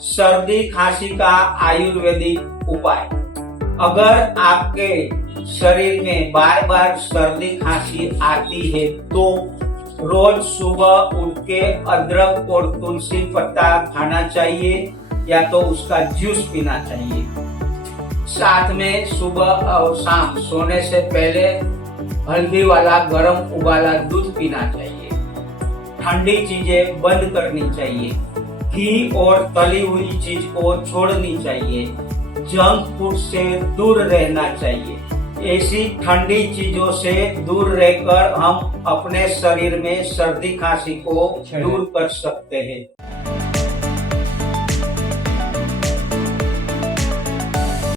सर्दी खांसी का आयुर्वेदिक उपाय। अगर आपके शरीर में बार बार सर्दी खांसी आती है तो रोज सुबह उठ के अदरक और तुलसी पत्ता खाना चाहिए या तो उसका जूस पीना चाहिए। साथ में सुबह और शाम सोने से पहले हल्दी वाला गर्म उबाला दूध पीना चाहिए। ठंडी चीजें बंद करनी चाहिए। घी और तली हुई चीज को छोड़नी चाहिए। जंक फूड से दूर रहना चाहिए। ऐसी ठंडी चीजों से दूर रहकर हम अपने शरीर में सर्दी खांसी को दूर कर सकते हैं।